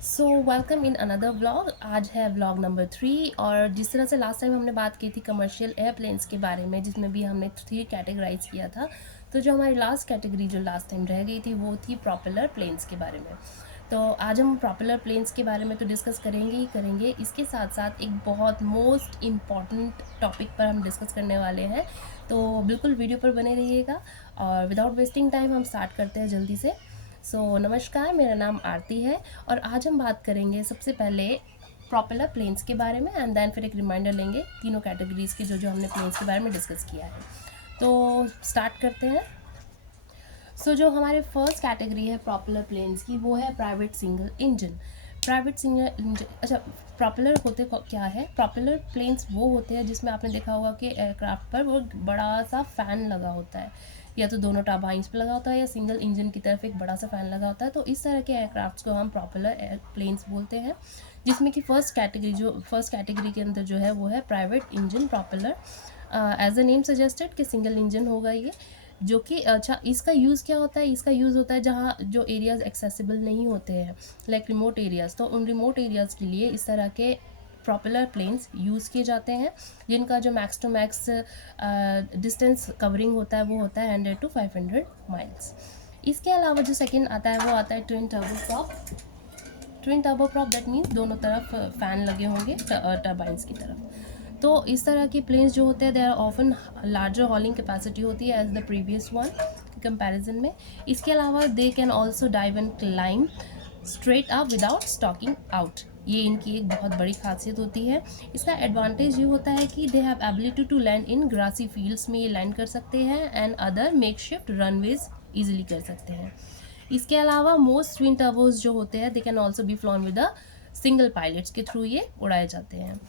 So welcome in another vlog. आज है vlog number 3। और जिस तरह से लास्ट टाइम हमने बात की थी कमर्शियल एयरप्लेन्स के बारे में, जिसमें भी हमने 3 कैटेगराइज किया था, तो जो हमारी लास्ट कैटेगरी जो लास्ट टाइम रह गई थी वो थी प्रॉपेलर प्लेन्स के बारे में। तो आज हम प्रॉपेलर प्लेन्स के बारे में तो डिस्कस करेंगे ही करेंगे, इसके साथ साथ एक बहुत मोस्ट इम्पॉर्टेंट टॉपिक पर हम डिस्कस करने वाले हैं। तो बिल्कुल वीडियो पर बने रहिएगा और विदाउट वेस्टिंग टाइम हम स्टार्ट करते हैं जल्दी से। नमस्कार, मेरा नाम आरती है और आज हम बात करेंगे सबसे पहले प्रॉपेलर प्लेन्स के बारे में, एंड देन फिर एक रिमाइंडर लेंगे तीनों कैटेगरीज की जो जो हमने प्लेन्स के बारे में डिस्कस किया है। तो स्टार्ट करते हैं। जो हमारे फर्स्ट कैटेगरी है प्रॉपेलर प्लेन्स की, वो है private single engine. Private single engine, अच्छा, प्रॉपेलर होते क्या है? प्रॉपेलर प्लेन्स वो होते हैं जिसमें आपने देखा होगा कि एयरक्राफ्ट पर वो बड़ा सा फ़ैन लगा होता है, या तो दोनों टर्बाइंस पे लगा होता है या सिंगल इंजन की तरफ एक बड़ा सा फ़ैन लगा होता है। तो इस तरह के एयरक्राफ्ट्स को हम प्रॉपेलर प्लेन्स बोलते हैं, जिसमें कि फर्स्ट कैटेगरी के अंदर जो है वो है private engine propeller. As a name suggested कि सिंगल इंजन होगा ये, जो कि अच्छा, इसका यूज़ क्या होता है? इसका यूज़ होता है जहाँ जो एरियाज़ एक्सेसिबल नहीं होते हैं, लाइक रिमोट एरियाज़। तो उन रिमोट एरियाज़ के लिए इस तरह के प्रॉपेलर प्लेन्स यूज़ किए जाते हैं, जिनका जो max to max distance covering होता है वो होता है 100 to 500 माइल्स। इसके अलावा जो सेकेंड आता है वो आता है twin turboprop. Twin turboprop that means दोनों तरफ फ़ैन लगे होंगे टर्बाइंस की तरफ। तो इस तरह के प्लेन्स जो होते हैं they are often larger hauling capacity होती है as the previous one comparison में। इसके अलावा they can also dive and climb straight up without stocking out. ये इनकी एक बहुत बड़ी खासियत होती है। इसका एडवांटेज ये होता है कि they have ability to land in grassy fields में ये लैंड कर सकते हैं, and other makeshift runways easily कर सकते हैं। इसके अलावा मोस्ट ट्विन टर्बोज जो होते हैं दे can also be flown with the single pilots के थ्रू ये उड़ाए जाते हैं।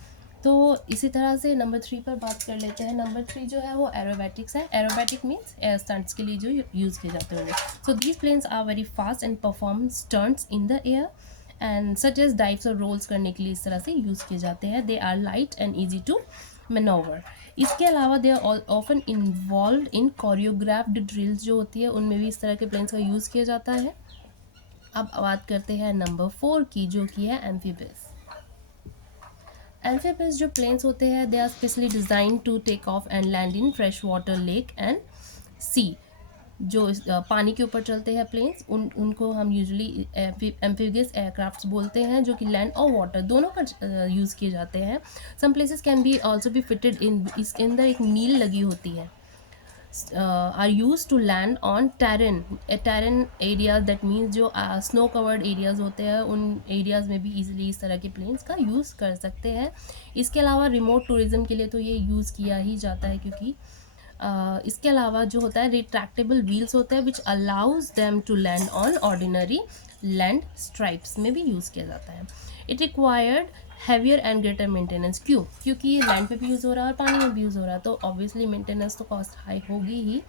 तो इसी तरह से नंबर 3 पर बात कर लेते हैं। नंबर 3 जो है वो एरोबैटिक्स है। एरोबैटिक मीन्स एयर स्टंट्स के लिए जो यूज़ किए जाते होंगे। So these planes are very fast and perform stunts in the air, and such as dives और रोल्स करने के लिए इस तरह से यूज़ किए जाते हैं। They are light and easy to manoeuvre. इसके अलावा they are often involve in choreographed drills जो होती है, उनमें भी इस तरह के प्लेन्स का यूज़ किया जाता है। अब बात करते हैं नंबर 4 की, जो कि है एम्फीबियस। एम्फीबियस जो प्लेन्स होते हैं they are specially designed to take off and land in fresh water, lake and sea. जो पानी के ऊपर चलते हैं प्लेन्स, उनको हम यूजुअली एम्फीबियस एयरक्राफ्ट्स बोलते हैं, जो कि लैंड और वाटर दोनों पर यूज़ किए जाते हैं। Some places can be also be fitted in, इसके अंदर एक मील लगी होती है, are used to land on terrain areas, that means जो snow covered areas होते हैं उन areas में भी easily इस तरह के planes का use कर सकते हैं। इसके अलावा remote tourism के लिए तो ये use किया ही जाता है, क्योंकि इसके अलावा जो होता है retractable wheels होते हैं which allows them to land on ordinary land stripes में भी यूज़ किया जाता है। It required heavier and greater maintenance. क्यों? क्योंकि ये लैंड पे भी यूज़ हो रहा है और पानी में भी यूज़ हो रहा है, तो ऑब्वियसली मेंटेनेंस तो कॉस्ट हाई होगी ही।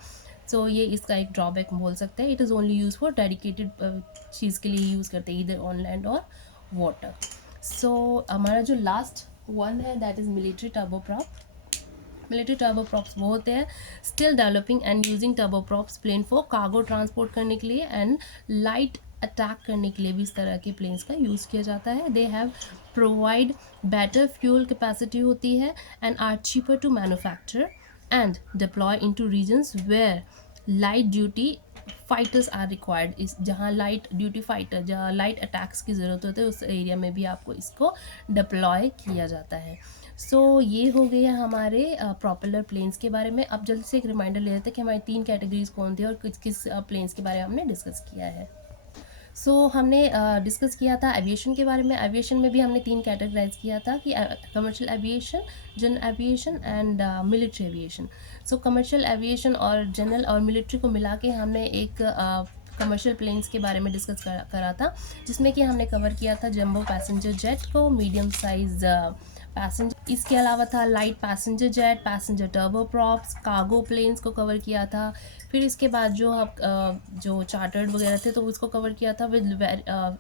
सो ये इसका एक ड्रॉबैक बोल सकते हैं। It is only use for dedicated चीज़ के लिए यूज़ करते हैं, इधर ऑन लैंड और वाटर। सो हमारा जो लास्ट वन है that is military turboprop. Military turboprops वो होते हैं still developing and using turboprops plane for cargo transport करने के लिए एंड लाइट अटैक करने के लिए भी इस तरह के प्लेन्स का यूज़ किया जाता है। They have provide better fuel capacity होती है and are cheaper to manufacture and deploy into regions where light duty fighters are required. इस जहाँ लाइट ड्यूटी फाइटर, जहाँ लाइट अटैक्स की ज़रूरत होती है, उस एरिया में भी आपको इसको डिप्लॉय किया जाता है। ये हो गया हमारे प्रॉपेलर प्लेन्स के बारे में। अब जल्दी से एक रिमाइंडर ले लेते हैं कि हमारी 3 कैटेगरीज कौन थी और किस किस प्लेन्स के बारे में हमने डिस्कस किया है। हमने डिस्कस किया था एविएशन के बारे में। एविएशन में भी हमने 3 कैटेगराइज किया था कि commercial aviation, general aviation and military aviation. Commercial aviation और जनरल और मिलिट्री को मिला के हमने एक कमर्शियल प्लेन्स के बारे में डिस्कस करा था, जिसमें कि हमने कवर किया था जंबो पैसेंजर जेट को, मीडियम साइज पैसेंजर, इसके अलावा था light passenger jet, passenger turboprops, cargo planes को कवर किया था। फिर इसके बाद जो चार्टर्ड वगैरह थे तो उसको कवर किया था विद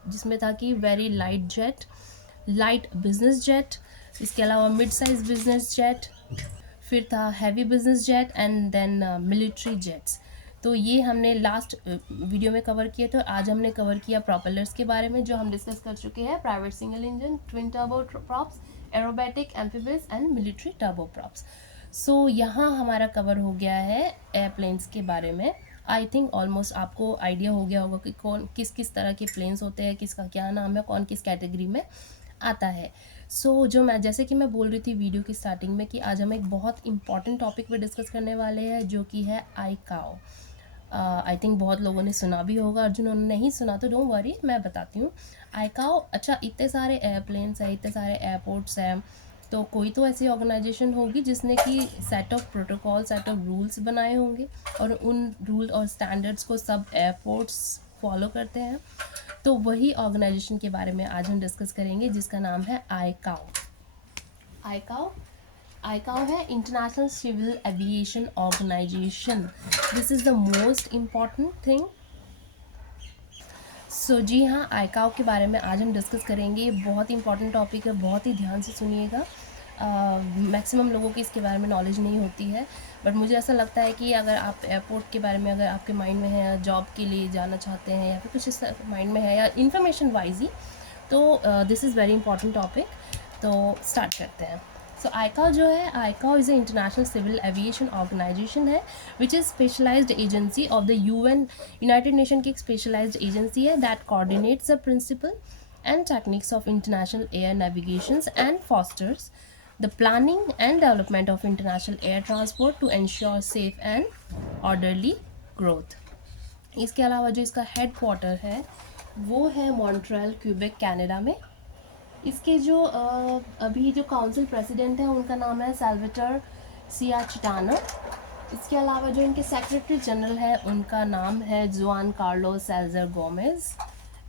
जिसमें था कि very light jet, light business jet, इसके अलावा मिड साइज बिजनेस जेट, फिर था heavy business jet and then military jets. तो ये हमने लास्ट वीडियो में कवर किए थे। आज हमने कवर किया प्रोपेलर्स के बारे में, जो हम डिस्कस कर चुके हैं, private single engine, twin turbo props, aerobatic, amphibious and military turbo props. So यहाँ हमारा कवर हो गया है एयरप्लेन्स के बारे में। आई थिंक ऑलमोस्ट आपको आइडिया हो गया होगा कि कौन किस किस तरह के प्लेन्स होते हैं, किसका क्या नाम है, कौन किस कैटेगरी में आता है। सो जो मैं जैसे कि मैं बोल रही थी वीडियो की स्टार्टिंग में कि आज हम एक बहुत इंपॉर्टेंट टॉपिक पे डिस्कस करने वाले हैं, जो कि है आईकाओ। आई थिंक बहुत लोगों ने सुना भी होगा, और जिन्होंने नहीं सुना तो डोंट वरी, मैं बताती हूँ आईकाओ। अच्छा, इतने सारे एयरप्लेन्स हैं, इतने सारे एयरपोर्ट्स हैं, तो कोई तो ऐसी ऑर्गेनाइजेशन होगी जिसने कि set of protocol, set of rules बनाए होंगे, और उन रूल और स्टैंडर्ड्स को सब एयरपोर्ट्स फॉलो करते हैं। तो वही ऑर्गेनाइजेशन के बारे में आज हम डिस्कस करेंगे, जिसका नाम है आईकाओ। आईकाओ आईकाओ है international civil aviation organisation. This is the most important thing. So जी हाँ, आईकाओ के बारे में आज हम डिस्कस करेंगे। ये बहुत ही इंपॉर्टेंट टॉपिक है, बहुत ही ध्यान से सुनिएगा। मैक्सिमम लोगों की इसके बारे में नॉलेज नहीं होती है, बट मुझे ऐसा लगता है कि अगर आप एयरपोर्ट के बारे में अगर आपके माइंड में है, जॉब के लिए जाना चाहते हैं, या फिर कुछ इस माइंड में है, या इन्फॉर्मेशन वाइज ही, तो this is very important topic. तो स्टार्ट करते हैं। सो आईकाओ जो है, ICAO is a international civil aviation organisation है, which is specialised agency of the UN, united nation की एक स्पेशलाइज्ड एजेंसी है that coordinates the principal and techniques of international air navigations and fosters the planning and development of international air transport to ensure safe and orderly growth. इसके अलावा जो इसका head quarter है वो है मॉन्ट्रियल, क्यूबेक, कनाडा में। इसके जो अभी जो काउंसिल प्रेसिडेंट है उनका नाम है सैल्वेटर सियाचिटानो। इसके अलावा जो इनके सेक्रेटरी जनरल है उनका नाम है जुआन कार्लोस सैल्जर गोमेज।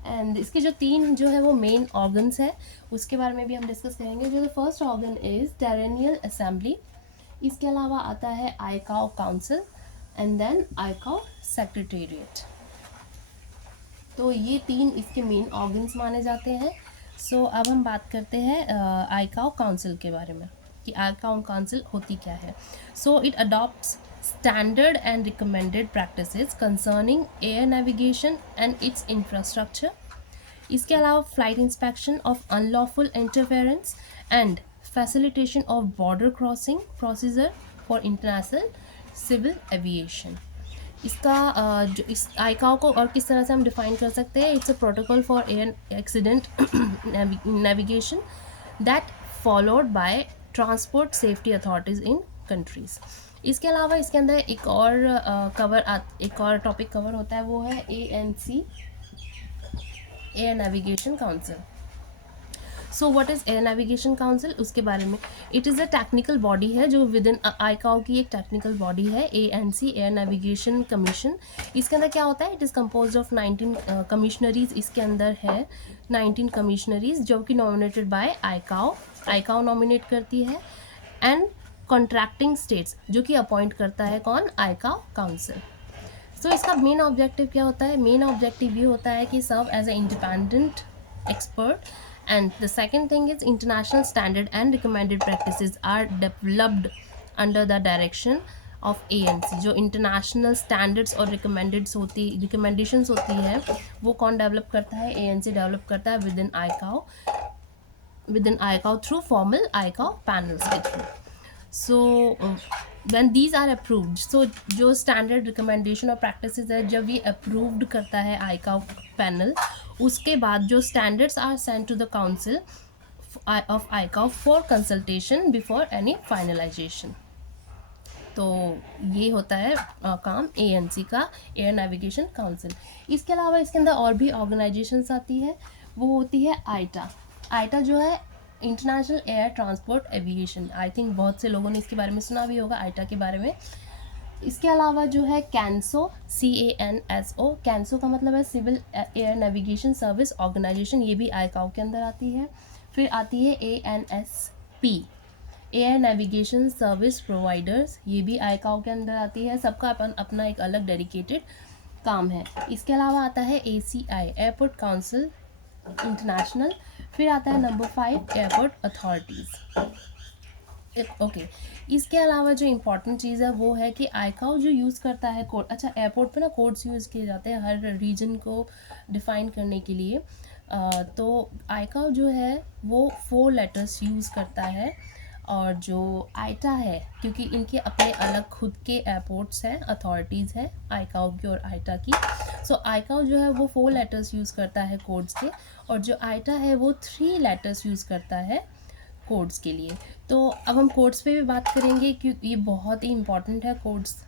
एंड इसके जो तीन जो है वो मेन ऑर्गन्स है, उसके बारे में भी हम डिस्कस करेंगे। जो first organ is triennial assembly. इसके अलावा आता है ICAO council and then ICAO secretariat. तो ये तीन इसके मेन ऑर्गन्स माने जाते हैं। सो अब हम बात करते हैं आईकाओ काउंसिल के बारे में कि आईकाओ काउंसिल होती क्या है। So it adopts standard and recommended practices concerning air navigation and its infrastructure. इसके अलावा flight inspection of unlawful interference and facilitation of border crossing procedure for international civil aviation. इसका जो इस आईकाओ को और किस तरह से हम डिफाइन कर सकते हैं, it's a protocol for air accident navigation that followed by transport safety authorities in countries. इसके अलावा इसके अंदर एक और टॉपिक कवर होता है, वो है ANC, air navigation council. So what is air navigation council, उसके बारे में, it is a technical body है जो विद इन आईकाओ की एक टेक्निकल बॉडी है, ANC, एयर नेविगेशन कमीशन। इसके अंदर क्या होता है, इट इज़ कंपोज ऑफ 19 कमिश्नरीज। इसके अंदर है 19 कमिश्नरीज जो कि nominated by ICAO, ICAO nominate करती है, एंड कॉन्ट्रैक्टिंग स्टेट्स जो कि अपॉइंट करता है कौन, आईकाओ काउंसिल। सो इसका मेन ऑब्जेक्टिव क्या होता है, मेन ऑब्जेक्टिव ये होता है कि serve as a independent expert, and the second thing is international standard and recommended practices are developed under the direction of ANC। जो इंटरनेशनल स्टैंडर्ड्स और रिकमेंडेशंस होती है वो कौन डेवलप करता है, ANC डेवलप करता है within ICAO through formal ICAO panels के through. So when these are approved, so जो स्टैंडर्ड रिकमेंडेशन और प्रैक्टिसेस है जब ये अप्रूव्ड करता है आईकाओ पैनल, उसके बाद जो standards are sent to the council of ICAO for consultation before any finalisation. तो ये होता है काम ANC का, एयर नेविगेशन काउंसिल। इसके अलावा इसके अंदर और भी ऑर्गेनाइजेशंस आती है, वो होती है आईटा। आईटा जो है international air transport aviation. I think बहुत से लोगों ने इसके बारे में सुना भी होगा, आईटा के बारे में। इसके अलावा जो है कैंसो, CANSO, कैंसो का मतलब है civil air navigation service organisation, ये भी आईकाओ के अंदर आती है। फिर आती है ANSP, air navigation service providers, ये भी आईकाओ के अंदर आती है। सबका अपना एक अलग डेडिकेटेड काम है। इसके अलावा आता है ACI, एयरपोर्ट काउंसिल इंटरनेशनल। फिर आता है नंबर 5, एयरपोर्ट अथॉरिटीज़। ओके। इसके अलावा जो इम्पोर्टेंट चीज़ है वो है कि आईकाओ जो यूज़ करता है कोड, अच्छा एयरपोर्ट पे ना कोड्स यूज़ किए जाते हैं हर रीजन को डिफ़ाइन करने के लिए। तो आईकाओ जो है वो 4 लेटर्स यूज़ करता है। और जो आईटा है, क्योंकि इनके अपने अलग खुद के एयरपोर्ट्स हैं, अथॉरिटीज़ हैं आईकाओ की और आईटा की। सो आईकाओ जो है वो 4 लेटर्स यूज़ करता है कोड्स के, और जो आईटा है वो 3 लेटर्स यूज़ करता है कोड्स के लिए। तो अब हम कोड्स पे भी बात करेंगे क्योंकि ये बहुत ही इम्पॉर्टेंट है, कोड्स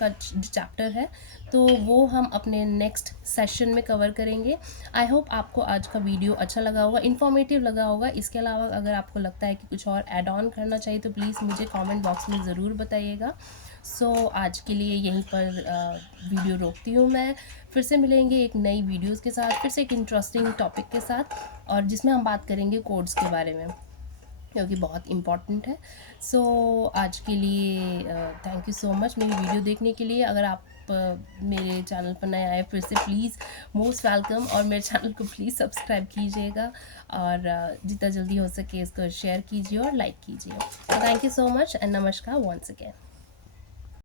का जो चैप्टर है, तो वो हम अपने नेक्स्ट सेशन में कवर करेंगे। आई होप आपको आज का वीडियो अच्छा लगा होगा, इन्फॉर्मेटिव लगा होगा। इसके अलावा अगर आपको लगता है कि कुछ और ऐड ऑन करना चाहिए तो प्लीज़ मुझे कमेंट बॉक्स में ज़रूर बताइएगा। सो आज के लिए यहीं पर वीडियो रोकती हूँ मैं। फिर से मिलेंगे एक नई वीडियोज़ के साथ, फिर से एक इंटरेस्टिंग टॉपिक के साथ, और जिसमें हम बात करेंगे कोड्स के बारे में, क्योंकि बहुत इम्पॉर्टेंट है। सो आज के लिए थैंक यू सो मच मेरी वीडियो देखने के लिए। अगर आप मेरे चैनल पर नए आए फिर से प्लीज़ मोस्ट वेलकम, और मेरे चैनल को प्लीज़ सब्सक्राइब कीजिएगा, और जितना जल्दी हो सके इसको शेयर कीजिए और लाइक कीजिए। Thank you so much and नमस्कार वंस अगेन।